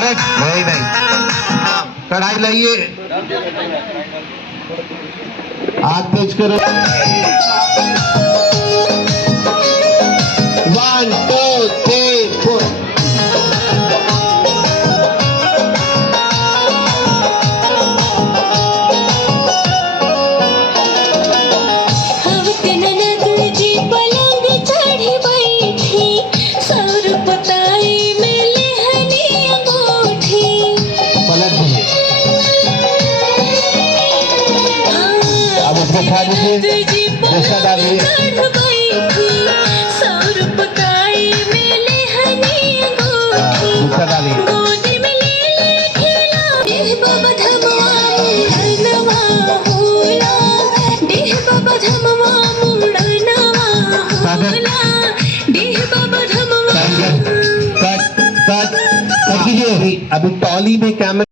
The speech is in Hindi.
करेक्ट नहीं नहीं कढ़ाई लाइए आग तेज करो 1 2 3 4 जैसा डालिए दूसरा डालिए अभी टॉली में कैमरा